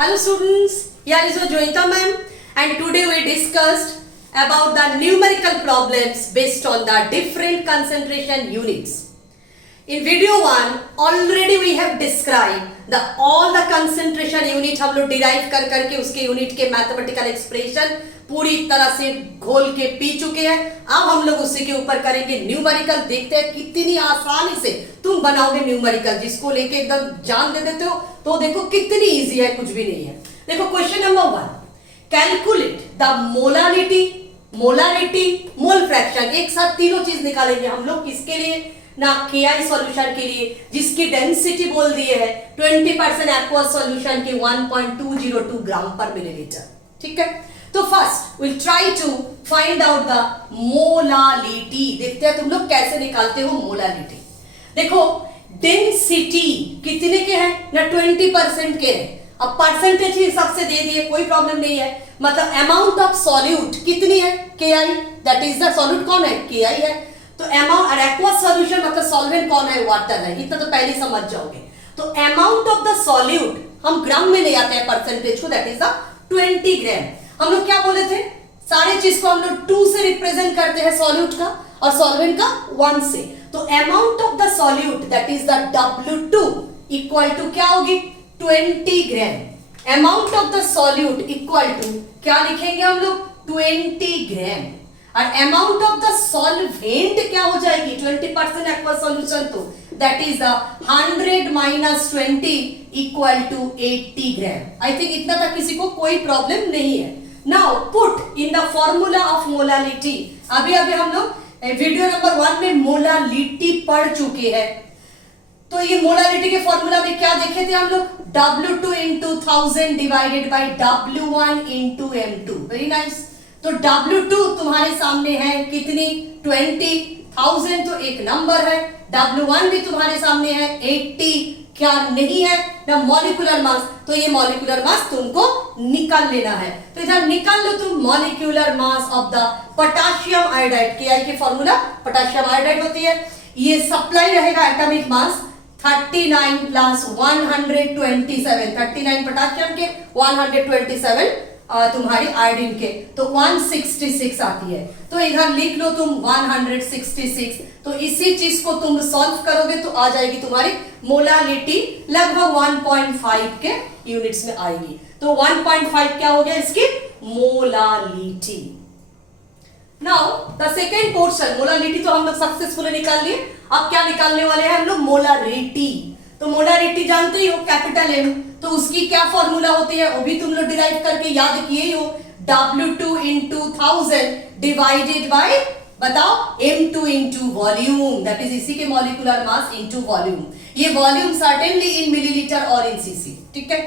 Hello students, here is your Joyita ma'am and today we discussed about the numerical problems based on the different concentration units. In video 1 already we have described all the concentration unit हम लोग derive कर करके उसके unit के mathematical expression पूरी तरह से घोल के पी चुके हैं. अब हम लोग उसी के ऊपर करेंगे न्यूमेरिकल. देखते हैं कितनी आसानी से तुम बनाओगे न्यूमेरिकल. जिसको लेके एकदम जान दे देते हो तो देखो कितनी इजी है, कुछ भी नहीं है. देखो question number 1, calculate the molarity mole fraction. एक साथ तीनों चीज निकालेंगे हम लोग. किसके लिए? ना KI सॉल्यूशन के लिए जिसकी डेंसिटी बोल दिए है 20% एक्वस सॉल्यूशन की 1.202 ग्राम पर मिलीलीटर. ठीक है, तो first will try to find out the molality. देखते हैं तुम लोग कैसे निकालते हो मोलालिटी. देखो डेंसिटी कितने के हैं ना 20% के हैं. अब परसेंटेज के हिसाब से दे दिए, कोई प्रॉब्लम नहीं है. मतलब अमाउंट ऑफ सॉल्यूट कितनी है KI, that is the solute कौन है KI है. तो अमाउंट एक्वस सॉल्यूशन मतलब सॉल्वेंट कौन है वाटर है. इतना तो पहले समझ जाओगे. तो अमाउंट ऑफ द सॉल्यूट हम ग्राम में ले आते हैं परसेंटेज को, दैट इज द 20 ग्राम. हम लोग क्या बोले थे, सारे चीज को हम लोग 2 से रिप्रेजेंट करते हैं सॉल्यूट का और सॉल्वेंट का 1 से. तो amount of the solute that is the W2 equal to क्या होगी 20 gram. Amount of the solute equal to क्या लिखेंगे हम लोग 20 ग्राम. और अमाउंट ऑफ द सॉल्वेंट क्या हो जाएगी 20% एक्वस सॉल्यूशन, तो that is the 100 minus 20 equal to 80 gram. I think इतना तक किसी को कोई प्रॉब्लम नहीं है. Now put in the formula of molality. अभी हम लोग वीडियो नंबर 1 में मोलालिटी पढ़ चुके हैं. तो ये मोलालिटी के फॉर्मूला में क्या देखे थे हम लोग, W2 into 1000 divided by W1 into M2. Very nice. तो W2 तुम्हारे सामने है कितनी 20,000 तो एक नंबर है. W1 भी तुम्हारे सामने है 80, क्या नहीं है ना मॉलिक्यूलर मास. तो ये मॉलिक्यूलर मास तुमको निकाल लेना है. तो इधर निकाल लो तुम molecular mass of the potassium iodide. KI की फॉर्मूला पोटेशियम आयोडाइड होती है. ये सप्लाई रहेगा एटॉमिक मास 39 प्लस 127, 39 पोटेशियम के 127 तुम्हारी आयोडीन के, तो 166 आती है. तो इधर लिख लो तुम 166. तो इसी चीज को तुम सॉल्व करोगे तो आ जाएगी तुम्हारी मोलालिटी लगभग 1.5 के यूनिट्स में आएगी. तो 1.5 क्या हो गया इसकी molality. Now the second portion molality तो हम लोग सक्सेसफुली निकाल लिए. अब क्या निकालने वाले हैं हम लोग मोलारिटी. तो मोलारिटी जानते ही हो कैपिटल M, तो उसकी क्या फॉर्मूला होती है वो भी तुम लोग डिराइव करके याद किए हो. W2 into 1000 डिवाइडेड बाय बताओ M2 into volume, that is इसी के मॉलिक्यूलर मास इनटू वॉल्यूम. ये वॉल्यूम सर्टेनली इन मिलीलीटर और इन सीसी. ठीक है,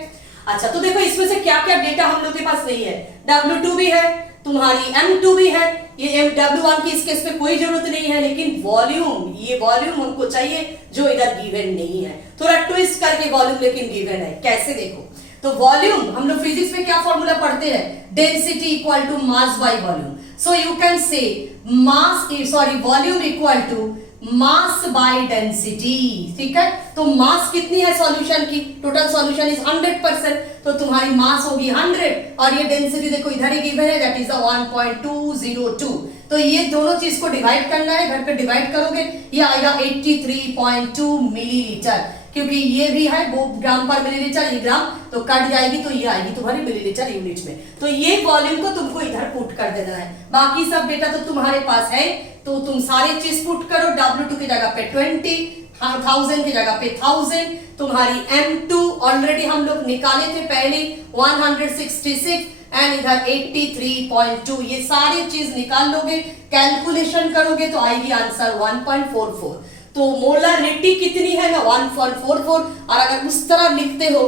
अच्छा तो देखो इसमें से क्या क्या डेटा हम लोग के पास नहीं है. W2 भी है, तुम्हारी M2 भी है. ये W1 की इस केस में कोई जरूरत नहीं है, लेकिन वॉल्यूम, ये वॉल्यूम हमको चाहिए जो इधर गिवन नहीं है. थोड़ा ट्विस्ट करके वॉल्यूम लेकिन गिवन है. कैसे देखो, तो वॉल्यूम हम लोग फिजिक्स में क्या फॉर्मूला पढ़ते हैं, density equal to mass by volume. So you can say volume equal to mass by density. ठीक है, तो मास कितनी है सॉल्यूशन की, टोटल सॉल्यूशन इज 100%, तो तुम्हारी मास होगी 100 और ये डेंसिटी देखो इधर ही गिवन है दैट इज 1.202. तो ये दोनों चीज को डिवाइड करना है. घर पे डिवाइड करोगे ये आएगा 83.2 मिलीलीटर, क्योंकि ये भी है वो ग्राम पर मिलीलीटर, ये ग्राम तो कट जाएगी तो ये आएगी तुम्हारी मिलीलीटर यूनिट में. तो ये वॉल्यूम को तुमको इधर पुट कर देना है. बाकी सब डेटा तो तुम्हारे पास है, तो तुम सारे चीज पुट करो. W2 की जगह पे 20, 1000 की जगह पे 1000. तुम्हारी M2 ऑलरेडी हम लोग निकाले थे पहले 166 एंड इधर 83.2. ये सारी चीज निकाल लोगे, कैलकुलेशन करोगे तो आएगी आंसर 1.44. तो मोलारिटी कितनी है ना 1.44. और अगर उस तरह लिखते हो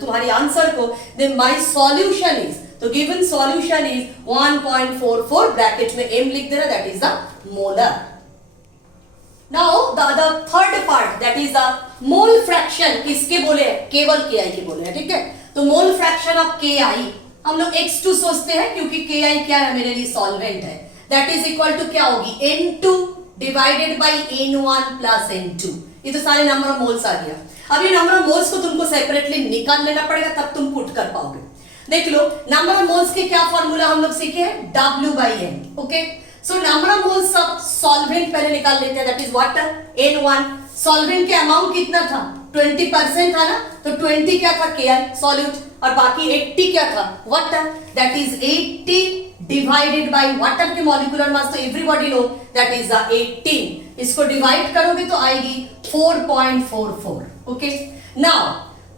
तुम्हारी आंसर को, देन माय सॉल्यूशन इज, तो गिवन सॉल्यूशन इज 1.44 ब्रैकेट में m लिख देना, that is the molar. Now the third part that is the mole fraction. किसके बोले हैं, केवल KI के बोले हैं. ठीक है, तो मोल फ्रैक्शन ऑफ KI हम लोग X2 सोचते हैं क्योंकि KI क्या है मेरे लिए सॉल्वेंट है. दैट इज इक्वल टू क्या होगी N2 divided by N1 plus N2. ये तो सारे नंबर ऑफ मोल्स आ गया. अब ये नंबर ऑफ मोल्स को तुमको सेपरेटली निकाल लेना पड़ेगा, तब तुम पुट कर पाओगे। देख लो, नंबर ऑफ मोल्स के क्या फॉर्मूला हम लोग सीखे हैं, W/N। Okay, so number of moles of solvent पहले निकाल लेते हैं, that is water N1। Solvent के अमाउंट कितना था, 20% था ना, तो 20 क्या था, Ki सॉल्यूट, और बाकी 80 क्या था, water, that is 80 divided by water के मॉलिक्यूलर मास, तो everybody know that is the 18। इसको डिवाइड करोगे तो आएगी 4.44। Okay, now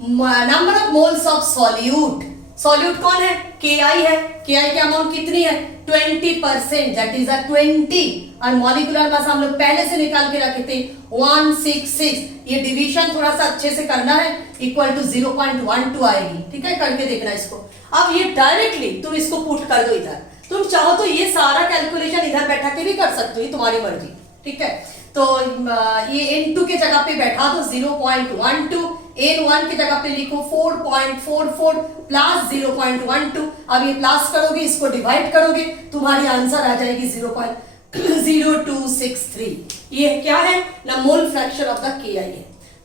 number of moles of solute, solute कौन है, Ki है, Ki की अमाउंट कितनी है, 20%, दैट इज 20, और मॉलिक्यूलर मास हम लोग पहले से निकाल के रखे थे 166। ये डिवीजन थोड़ा सा अच्छे से करना है, इक्वल टू 0.12 आएगी, ठीक है, करके देखना इसको। अब ये डायरेक्टली तुम इसको पुट कर दो इधर, तुम चाहो तो ये सारा कैलकुलेशन इधर बैठा के भी कर सकते हो, ये तुम्हारी मर्जी, ठीक है। तो ये N2 के जगह पे बैठा दो 0.12, N1 की जगह पे लिखो 4.44 प्लस 0.12। अब ये प्लस करोगे, इसको डिवाइड करोगे, तुम्हारी आंसर आ जाएगी 0.0263। ये क्या है ना, मोल फ्रैक्शन ऑफ द Ki है।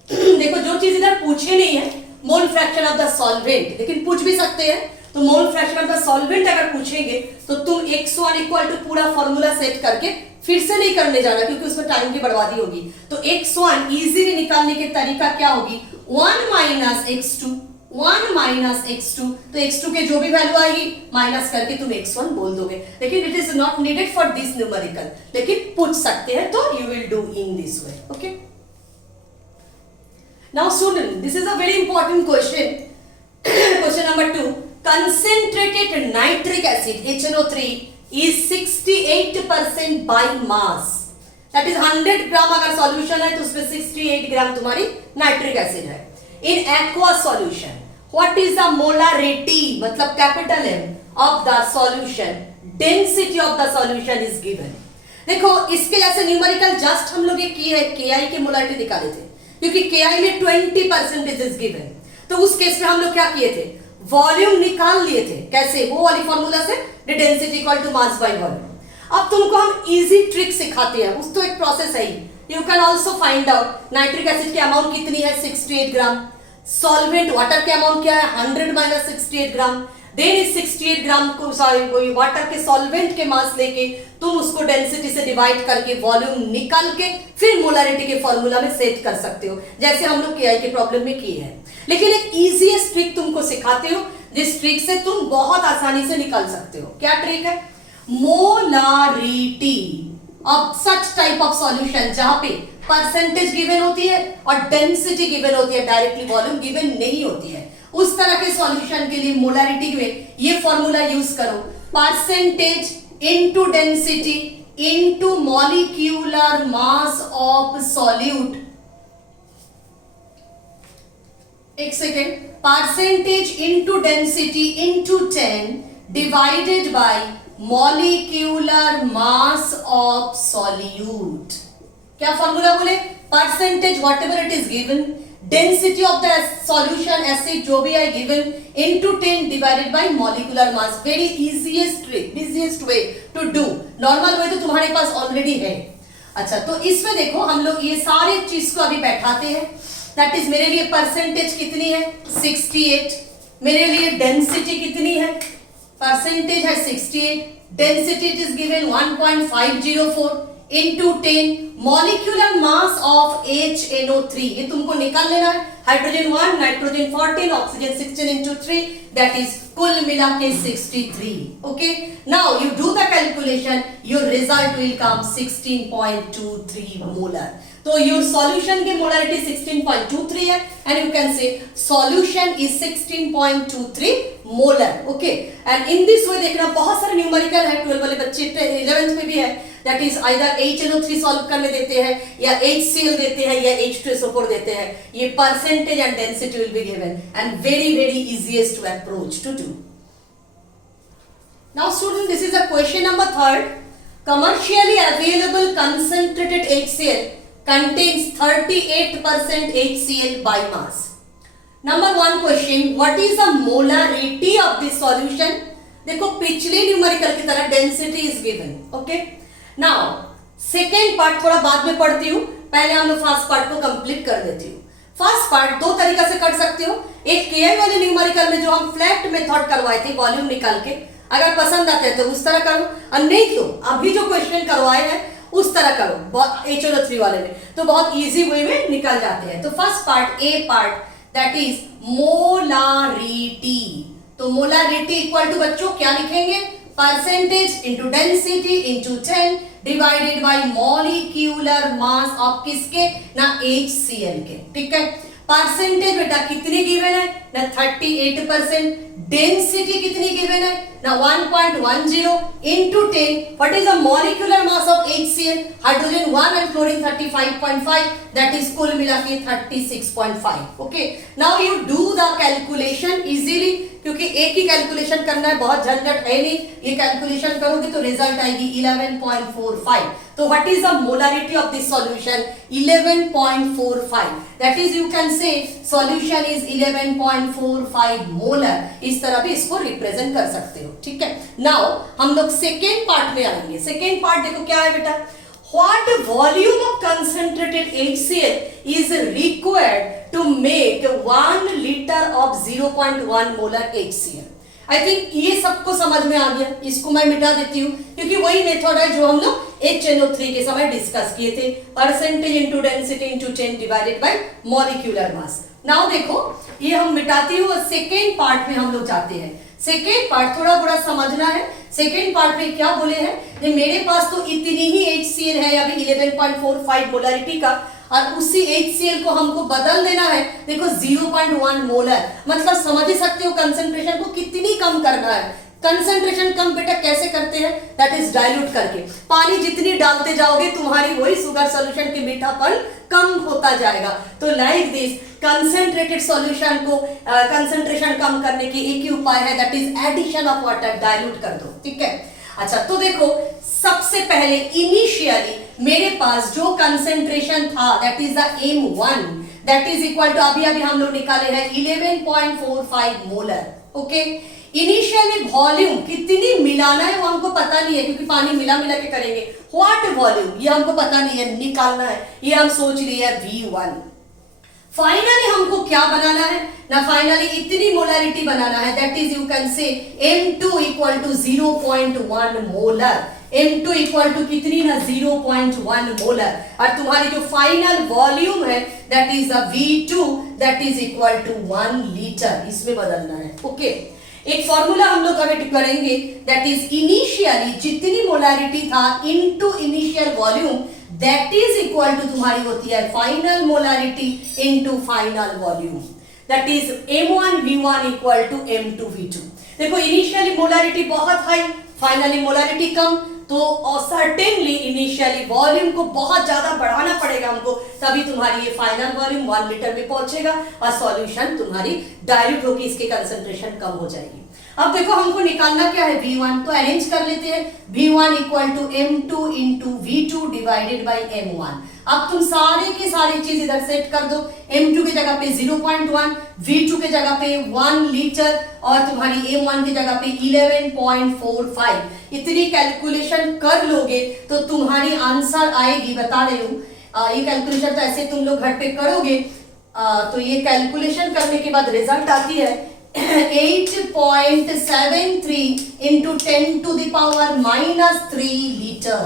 देखो, जो चीज इधर पूछे नहीं है, मोल फ्रैक्शन ऑफ द सॉल्वेंट, लेकिन पूछ भी सकते हैं, तो मोल फ्रैक्शन ऑफ द सॉल्वेंट अगर पूछेंगे तो तुम x1 इक्वल टू पूरा फॉर्मूला सेट करके फिर से नहीं करने जाना, क्योंकि उसमें टाइम की बर्बादी होगी। तो x1 इजीली निकालने के तरीका क्या होगी, 1 माइनस x2, 1 माइनस x2, तो x2 के जो भी वैल्यू आएगी माइनस करके तुम x1 बोल दोगे। लेकिन it is not needed for this numerical, लेकिन पूछ सकते हैं, तो you will do in this way. Okay, now student, this is a very important question. Question number 2, concentrated nitric acid HNO3 is 68% by mass, that is 100 ग्राम अगर solution है तो उसमें 68 ग्राम तुम्हारी नाइट्रिक एसिड है। इन aqueous solution, what is the molarity, मतलब capital M of the solution, density of the solution is given। देखो, इसके जैसे न्यूमेरिकल जस्ट हम लोग ये किए है, Ki की मोलारिटी निकाले थे, क्योंकि Ki में 20% इज गिवन। तो उस केस में हम लोग क्या किए थे, वॉल्यूम निकाल लिए थे, कैसे, वो वाली फॉर्मूला से, density equal to mass by volume. अब तुमको हम इजी ट्रिक सिखाते हैं, उस तो एक प्रोसेस है ही। You can also find out nitric acid की अमाउंट कितनी है, 68 ग्राम, सॉल्वेंट वाटर के अमाउंट क्या है, 100 माइनस 68 ग्राम, देन इस 68 ग्राम को सॉरी वाटर के सॉल्वेंट के मास लेके तुम उसको डेंसिटी से डिवाइड करके वॉल्यूम निकाल के फिर मोलारिटी के फॉर्मूला में सेट कर सकते हो, जैसे हम लोग Ki के प्रॉब्लम में किए हैं। लेकिन एक इजीएस्ट ट्रिक तुमको सिखाते हो, जिस ट्रिक से तुम बहुत आसानी से निकाल सकते हो। क्या ट्रिक है, molarity of such type of solution जहां पे परसेंटेज गिवन होती है और डेंसिटी गिवन होती है, डायरेक्टली वॉल्यूम गिवन नहीं होती है, उस तरह के सॉल्यूशन के लिए मोलारिटी में ये फॉर्मूला यूज करो, percentage into density into molecular mass of solute. एक second, percentage into density into 10 divided by molecular mass of solute. क्या फॉर्मूला बोले, percentage whatever it is given, density of the solution acid जो भी है given, into 10 divided by molecular mass. Very easiest trick, easiest way to do. Normal way तो तुम्हारे पास already है। अच्छा, तो इसमें देखो हम लोग ये सारे चीज को अभी बैठाते हैं। दैट इज, मेरे लिए परसेंटेज कितनी है, 68, मेरे लिए डेंसिटी कितनी है, परसेंटेज है 68, density it is given 1.504 into 10, molecular mass of HNO3, ये तुमको निकाल लेना है, hydrogen 1, nitrogen 14, oxygen 16 into 3, that is कुल मिला के 63. Okay, now you do the calculation, your result will come 16.23 molar. तो your solution की molarity 16.23 है, and you can say solution is 16.23 molar. Okay, and in this way देखना, बहुत सारे numerical है, 12 वाले बच्चे 11th में भी है, that is either HNO3 solve करने देते हैं या HCl देते हैं या H2SO4 देते हैं। ये percentage and density will be given and very easiest to approach to do. Now student, this is a question number 3rd. Commercially available concentrated HCl contains 38% HCl by mass. Number 1 question, what is the molarity of this solution? देखो पिछले numerical की तरह density is given. Okay, now second part थोड़ा बाद में पढ़ती हूँ, पहले हम लोग फर्स्ट पार्ट को कंप्लीट कर देती हूँ। फर्स्ट पार्ट दो तरीका से कर सकते हो, एक KI वाले न्यूमेरिकल में जो हम फ्लैट मेथड करवाए थे वॉल्यूम निकाल के, अगर पसंद आता है तो उस तरह करो, और नहीं तो अभी जो क्वेश्चन करवाए हैं उस तरह करो HNO3 वाले में, तो बहुत इजी वे में निकल जाते हैं। तो first part A part that is molarity. तो मोलारिटी इक्वल टू बच्चों क्या लिखेंगे, percentage into density into 10 divided by molecular mass of किसके ना HCl के। ठीक है, परसेंटेज बेटा कितनी गिवन है ना 38%, डेंसिटी कितनी गिवन है ना 1.10 into 10, what is the molecular mass of HCl, hydrogen 1 and chlorine 35.5, that is कुल मिला के 36.5। okay, now you do the calculation easily, क्योंकि एक ही कैलकुलेशन करना है, बहुत झंझट है नहीं, ये कैलकुलेशन करोगे तो रिजल्ट आएगी 11.45। तो what is the molarity of this solution, 11.45, that is you can से सॉल्यूशन इज 11.45 मोलर, इस तरह भी इसको रिप्रेजेंट कर सकते हो। ठीक है, नाउ हम लोग सेकेंड पार्ट में आएंगे। सेकेंड पार्ट देखो क्या है बेटा, what volume of concentrated HCl is required to make 1 liter of 0.1 molar HCl। I think ये सबको समझ में आ गया, इसको मैं मिटा देती हूँ क्योंकि वही मेथड है जो हम लोग HNO3 के समय डिस्कस किए थे, percentage into density into 10 divided by molecular mass. Now देखो ये हम मिटाती हूँ और सेकेंड पार्ट में हम लोग जाते हैं। सेकेंड पार्ट थोड़ा बड़ा समझना है। सेकेंड पार्ट में क्या बोले हैं, मेरे पास तो इतनी ही HCl है अभी 11.45 मोलारिटी का, और उसी HCl को हमको बदल देना है, देखो 0.1 मोलर, मतलब समझ ही सकते हो कंसंट्रेशन को कितनी कम करना है। कंसंट्रेशन कम बेटा कैसे करते हैं, दैट इज डाइल्यूट करके, पानी जितनी डालते जाओगे तुम्हारी वही शुगर सॉल्यूशन के मीठापन कम होता जाएगा। तो लाइक दिस कंसंट्रेटेड सॉल्यूशन को कंसंट्रेशन कम करने की एक ही उपाय है, that is addition of water, dilute कर दो। ठीक है, अच्छा तो देखो सबसे पहले इनिशियली मेरे पास जो कंसंट्रेशन था that is the M1, that is equal to अभी हम लोग निकाले हैं 11.45 मोलर। ओके, इनिशियली वॉल्यूम कितनी मिलाना है वो हमको पता नहीं है क्योंकि पानी मिला मिला के करेंगे। व्हाट वॉल्यूम ये हमको पता नहीं है, निकालना है, ये हम सोच लिए है V1। फाइनली हमको क्या बनाना है ना, फाइनली इतनी मोलारिटी बनाना है, that is you can say M2 equal to 0.1 molar. M2 equal to कितनी ना 0.1 मोलर, और तुम्हारी जो फाइनल वॉल्यूम है that is V2 that is equal to 1 litre, इसमें बदलना है। ओके, एक फॉर्मूला हम लोग अभी करेंगे, दैट इज इनिशियली जितनी मोलारिटी था into initial volume that is equal to तुम्हारी होती है final molarity into final volume, that is M1 V1 equal to M2 V2। देखो इनिशियली मोलारिटी बहुत हाई, फाइनली मोलारिटी कम, तो सर्टेनली इनिशियली वॉल्यूम को बहुत ज्यादा बढ़ाना पड़ेगा हमको, तभी तुम्हारी ये फाइनल वॉल्यूम 1 लीटर में पहुंचेगा और सॉल्यूशन तुम्हारी डाइल्यूट होकर इसके कंसंट्रेशन कम हो जाएगी। अब देखो हमको निकालना क्या है V1, तो अरेंज कर लेते हैं। V1 equal to M2 into V2 divided by M1। अब तुम सारे की सारी चीज इधर सेट कर दो, M2 की जगह पे 0.1, V2 के जगह पे 1 लीटर और तुम्हारी M1 की जगह पे 11.45। इतनी कैलकुलेशन कर लोगे तो तुम्हारी आंसर आएगी, बता रही हूँ, ये कैलकुलेशन तो ऐसे तुम लोग घर पे करोगे, तो ये कैलकुलेशन करने के बाद रिजल्ट आती है 8.73 into 10 to the power minus 3 litre.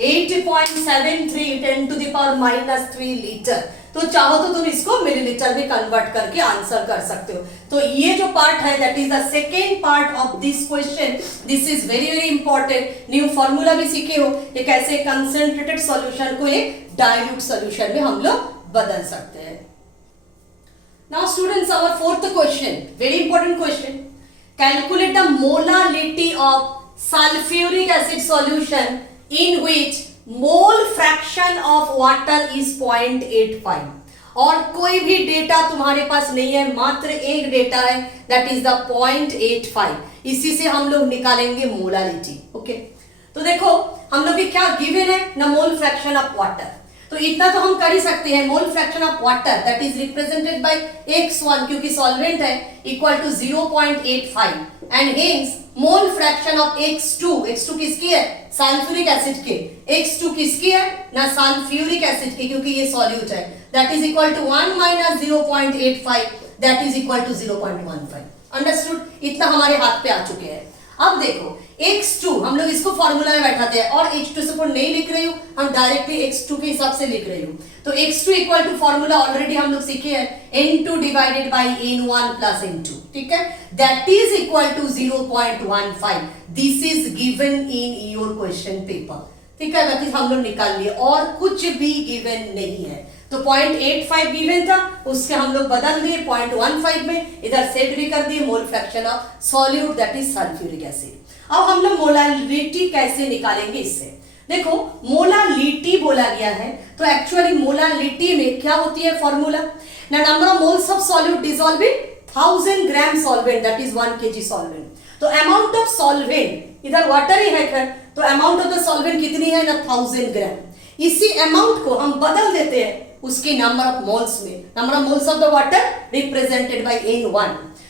8.73 10 to the power minus 3 litre. तो चाहो तो तुम इसको मिलीलीटर में कन्वर्ट करके आंसर कर सकते हो। तो ये जो पार्ट है that is the second part of this question, this is very very important. New formula भी सीखे हो ये कैसे कंसंट्रेटेड सॉल्यूशन को एक डाइल्यूट सॉल्यूशन में हम लोग बदल सकते हैं। Now students, our fourth question, very important question. Calculate the molarity of sulfuric acid solution in which mole fraction of water is 0.85। और कोई भी डेटा तुम्हारे पास नहीं है, मात्र एक डेटा है that is the 0.85। इसी से हम लोग निकालेंगे मोलारिटी। ओके, तो देखो हम लोग क्या गिवन है ना, मोल फ्रैक्शन ऑफ वाटर, तो इतना तो हम कर ही सकते हैं। Mole fraction of water that is represented by x1 क्योंकि सॉल्वेंट है equal to 0.85 and hence mole fraction of X2 किसकी है? सल्फ्यूरिक एसिड के। X2 किसकी है? ना सल्फ्यूरिक एसिड की, क्योंकि ये सॉल्यूट है। That is equal to 1 minus 0.85, that is equal to 0.15। Understood? इतना हमारे हाथ पे आ चुके हैं। अब देखो X2 हम लोग इसको फॉर्मूला में बैठाते हैं, और H2 से नहीं लिख रही हूं, हम डायरेक्टली X2 के हिसाब से लिख रही हूं। तो X2 equal to formula already हम लोग सीखे हैं, N2 divided by N1 plus N2, ठीक है? That is equal to 0.15। This is given in your question paper, ठीक है? बाकी हम लोग निकाल लिए, और कुछ भी गिवन नहीं है। तो 0.85 गिवन था, उसके हम लोग बदल दिए 0.15 में, इधर सेट भी कर दिए मोल fraction of solute that is sulphuric acid. अब हम लोग मोलालिटी कैसे निकालेंगे इससे? देखो मोलालिटी बोला गया है, तो एक्चुअली मोलालिटी में क्या होती है फॉर्मूला? ना number of moles of solute dissolve in 1000 gram solvent that is 1 kg solvent. तो अमाउंट ऑफ सॉल्वेंट, इधर वाटर ही है खैर, तो अमाउंट ऑफ द सॉल्वेंट कितनी है ना? 1000 ग्राम। इसी अमाउंट को हम बदल देते हैं उसके नंबर ऑफ मोल्स में, number of moles of the water represented by N1।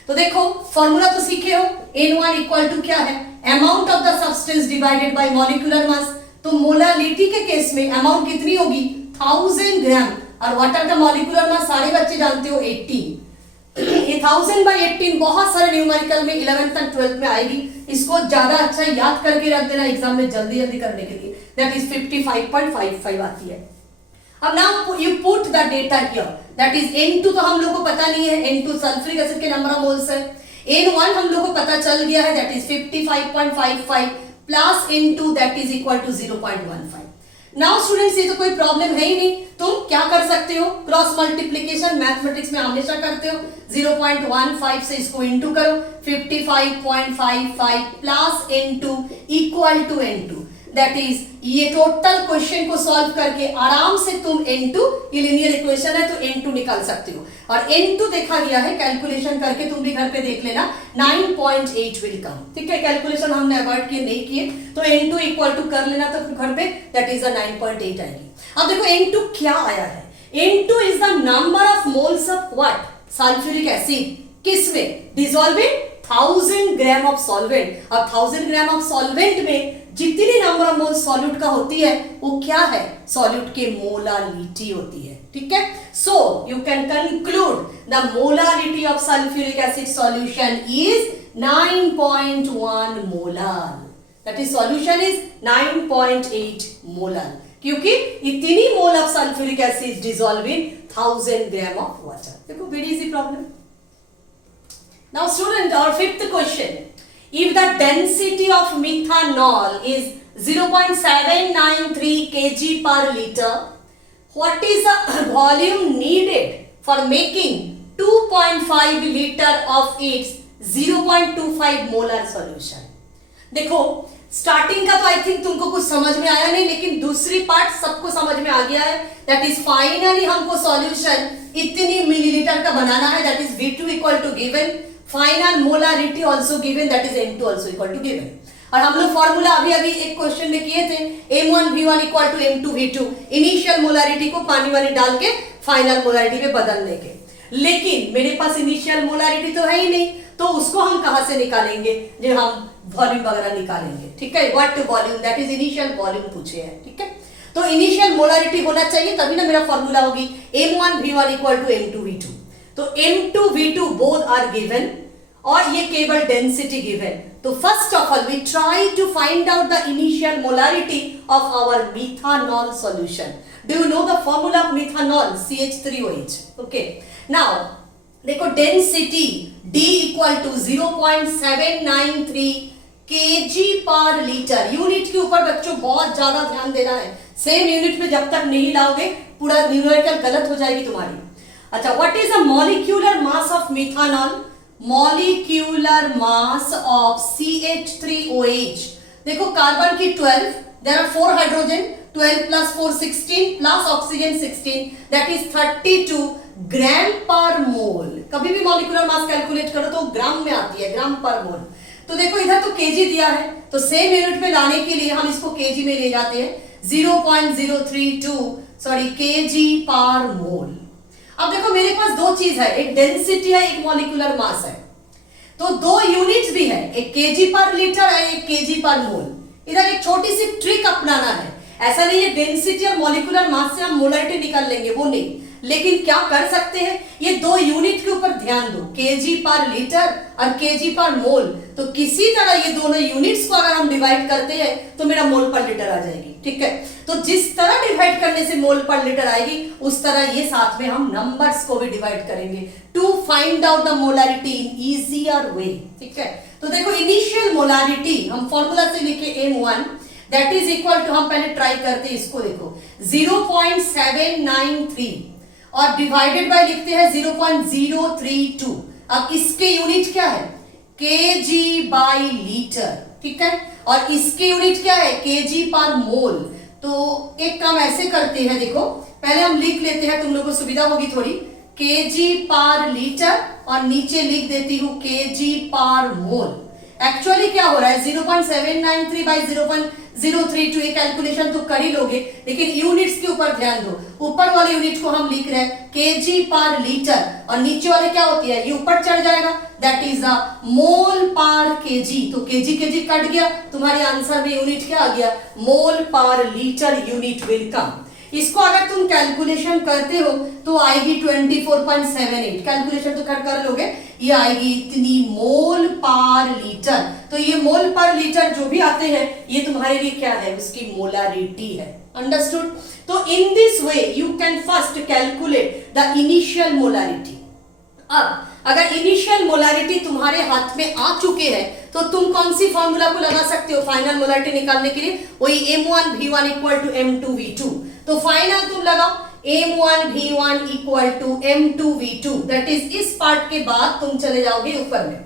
तो देखो फॉर्मूला तो सीखे हो, N1 इक्वल टू क्या है? Amount of the substance divided by molecular मास। तो मोलालिटी के केस में अमाउंट कितनी होगी? 1000 ग्राम, और वाटर का मॉलिक्यूलर मास सारे बच्चे जानते हो 18। ये 1000 बाय 18 बहुत सारे न्यूमेरिकल में 11th एंड 12th में आएगी, इसको ज्यादा अच्छा याद करके रख देना एग्जाम में जल्दी जल्दी करने के लिए। दैट इज 55.55 आती है। अब now you put the data here, that is N2 तो हम लोग को पता नहीं है, N2 सल्फ्यूरिक एसिड के नंबर ऑफ मोल्स है। N1 हम लोग को पता चल गया है, that is 55.55 plus N2 that is equal to 0.15। Now students ये तो कोई प्रॉब्लम है ही नहीं, तुम क्या कर सकते हो? क्रॉस मल्टीप्लिकेशन मैथमेटिक्स में हमेशा करते हो, 0.15 से इसको इनटू करो, 55.55 plus N2 equal to N2, that is ये टोटल क्वेश्चन को सॉल्व करके आराम से तुम N2, ये लीनियर इक्वेशन है तो N2 निकाल सकते हो। और N2 देखा गया है, कैलकुलेशन करके तुम भी घर पे देख लेना, 9.8 विल कम, ठीक है? कैलकुलेशन हमने अवॉइड किए, नहीं किए, तो N2 इक्वल टू कर लेना तो घर पे, दैट इज 9.8 आएगी। अब देखो N2 क्या आया है? N2 is the number of moles of what? Sulphuric acid, किसमें? Dissolving 1000 gram of solvent. अब 1000 ग्राम ऑफ सॉल्वेंट में जितनी नंबर ऑफ मोल सॉल्यूट का होती है वो क्या है? सॉल्यूट के मोलालिटी होती है, ठीक है? So you can conclude the molality of sulphuric acid solution is 9.1 molar, that is solution is 9.8 molar, क्योंकि इतनी mole of sulphuric acid dissolve in 1000 gram of water. देखो very easy problem. Now student, our fifth question, if the density of methanol is 0.793 kg per liter, what is the volume needed for making 2.5 liter of its 0.25 molar solution? देखो starting का तो I think तुमको कुछ समझ में आया नहीं, लेकिन दूसरी पार्ट सबको समझ में आ गया है। दैट इज फाइनली हमको सॉल्यूशन इतनी मिलीलीटर का बनाना है, that is V2 equal to given, final molarity also given, that is N2 also equal to given. और हम लोग फॉर्मूला अभी अभी एक क्वेश्चन में किए थे, M1V1 equal to M2V2, initial molarity को पानी वानी डाल के फाइनल मोलारिटी में बदलने के। लेकिन मेरे पास इनिशियल मोलारिटी तो है ही नहीं, तो उसको हम कहां से निकालेंगे? जो हम वॉल्यूम वगैरह निकालेंगे, ठीक है? What volume, that is initial volume पूछे हैं, ठीक है? तो इनिशियल मोलारिटी होना चाहिए, तभी ना मेरा फॉर्मूला होगी M1V1 इक्वल टू M2V2। तो M2V2 बोथ आर गिवन, और ये केवल डेंसिटी गिवन। तो first of all we try to find out the initial molarity of our methanol solution. Do you know the formula of methanol? CH3OH. Okay. Now देखो density D equal to 0.793 kg per litre. Unit के ऊपर बच्चों बहुत ज्यादा ध्यान देना है, same unit में जब तक नहीं लाओगे पूरा न्यूमेरिकल गलत हो जाएगी तुम्हारी। अच्छा, what is the molecular mass of methanol? Molecular mass of CH3OH, देखो कार्बन की 12, there are 4 hydrogen, 12 plus 4 16 plus oxygen 16, that is 32 gram per mole. कभी भी मॉलिक्यूलर मास कैलकुलेट करो तो ग्राम में आती है, ग्राम पर मोल। तो देखो इधर तो केजी दिया है, तो सेम यूनिट में लाने के लिए हम इसको केजी में ले जाते हैं, 0.032 केजी पर मोल। अब देखो मेरे पास दो चीज है, एक डेंसिटी है, एक मॉलिक्यूलर मास है, तो दो यूनिट्स भी है, है, एक केजी पर लीटर और एक केजी पर मोल। इधर एक छोटी सी ट्रिक अपनाना है। ऐसा नहीं है डेंसिटी और मॉलिक्यूलर मास से हम मोलारिटी निकाल लेंगे, वो नहीं, लेकिन क्या कर सकते हैं, ये दो यूनिट के ऊपर ध्यान दो, केजी पर लीटर और केजी पर मोल। तो किसी तरह ये दोनों यूनिट्स को अगर हम डिवाइड करते हैं तो मेरा मोल पर लीटर आ जाएगी, ठीक है। तो जिस तरह डिवाइड करने से मोल पर लीटर आएगी उस तरह ये साथ में हम नंबर्स को भी डिवाइड करेंगे to find out the molarity in easier way, ठीक है। तो देखो इनिशियल मोलारिटी हम फॉर्मूला से लिखे M1 that is equal to, हम पहले ट्राई करते हैं इसको, देखो 0.793 और डिवाइडेड बाय लिखते हैं 0.032। अब इसके यूनिट क्या है, केजी बाय लीटर, ठीक है, और इसके यूनिट क्या है, केजी पर मोल। तो एक काम ऐसे करते हैं, देखो पहले हम लिख लेते हैं, तुम लोगों को सुविधा होगी थोड़ी, केजी पर लीटर और नीचे लिख देती हूं केजी पर मोल। एक्चुअली क्या हो रहा है, 0.793 बाई 0.032 ये कैलकुलेशन तो कर ही लोगे, लेकिन यूनिट्स के ऊपर ध्यान दो। ऊपर वाले यूनिट को हम लिख रहे हैं केजी पर लीटर और नीचे वाले क्या होती है, ये ऊपर चढ़ जाएगा, दैट इज द मोल पर केजी। तो केजी केजी कट गया, तुम्हारे आंसर में यूनिट क्या आ गया, मोल पर लीटर यूनिट विल कम। इसको अगर तुम कैलकुलेशन करते हो तो आएगी 24.78, कैलकुलेशन तो कर लोगे, ये आएगी इतनी मोल पर लीटर। तो ये मोल पर लीटर जो भी आते हैं ये तुम्हारे लिए क्या है, उसकी मोलारिटी है, अंडरस्टूड। तो in this way you can first calculate the initial molarity. अब अगर इनिशियल मोलारिटी तुम्हारे हाथ में आ चुके हैं तो तुम कौन सी फॉर्मूला को लगा सकते हो फाइनल मोलारिटी निकालने के लिए, वही M1 V1 equal to M2 V2। तो फाइनल तुम लगाओ M1 V1 equal to M2 V2, that is इस पार्ट के बाद तुम चले जाओगे ऊपर में।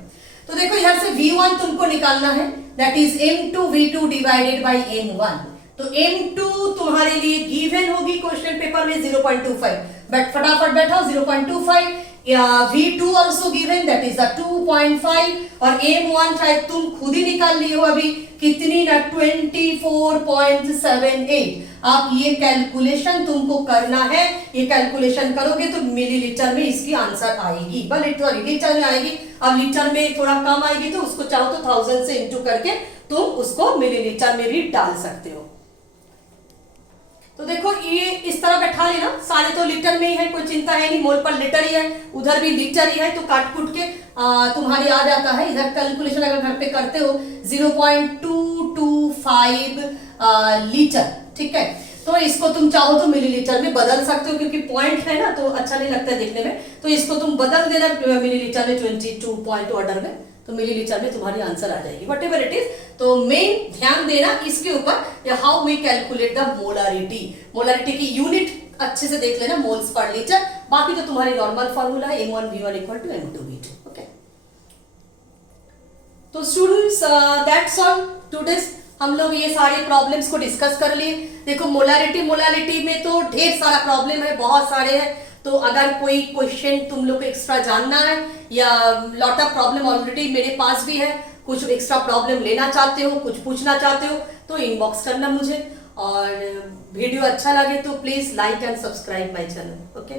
तो देखो यहां से V1 तुमको निकालना है, that is M2 V2 divided by M1। तो M2 तुम्हारे लिए गिवन होगी क्वेश्चन पेपर में 0.25, बट फटाफट बैठाओ 0.25, V2 also given that is a 2.5 और M1 शायद तुम खुद ही निकाल लिए हो अभी कितनी ना 24.78। आप ये कैलकुलेशन तुमको करना है, ये कैलकुलेशन करोगे तो मिलीलीटर में इसकी आंसर आएगी, सॉरी लीटर में आएगी। अब लीटर में थोड़ा कम आएगी तो उसको चाहो तो 1000 से इंटू करके तुम उसको मिलीलीटर में भी डाल सकते हो। तो देखो ये इस तरह बैठा लेना, सारे तो लीटर में ही है, कोई चिंता है नहीं, मोल पर लीटर ही है, उधर भी लीटर ही है, तो काट कुट के तुम्हारी आ जाता है। इधर कैलकुलेशन अगर घर पे करते हो 0.225 लीटर, ठीक है। तो इसको तुम चाहो तो मिलीलीटर में बदल सकते हो, क्योंकि पॉइंट है ना तो अच्छा नहीं लगता है देखने में, तो इसको तुम बदल देना मिलीलीटर में 22 पॉइंट ऑर्डर में, तो मिलीलीटर में तुम्हारी आंसर आ जाएगी, वट एवर इट इज। तो मेन ध्यान देना इसके ऊपर, how we calculate the molarity. Molarity की यूनिट अच्छे से देख लेना, मोल्स पर लीटर। बाकी तो तुम्हारी नॉर्मल फॉर्मूला है M1 V1 equal to M2 V2, okay. तो स्टूडेंट्स दैट्स ऑल टुडेस, हम लोग ये सारे प्रॉब्लम्स को डिस्कस कर लिए। देखो मोलारिटी में तो ढेर सारा प्रॉब्लम है, बहुत सारे हैं। तो अगर कोई क्वेश्चन तुम लोग को एक्स्ट्रा जानना है या लॉट ऑफ प्रॉब्लम ऑलरेडी मेरे पास भी है, कुछ एक्स्ट्रा प्रॉब्लम लेना चाहते हो, कुछ पूछना चाहते हो तो इनबॉक्स करना मुझे, और वीडियो अच्छा लगे तो please like and subscribe my channel, okay.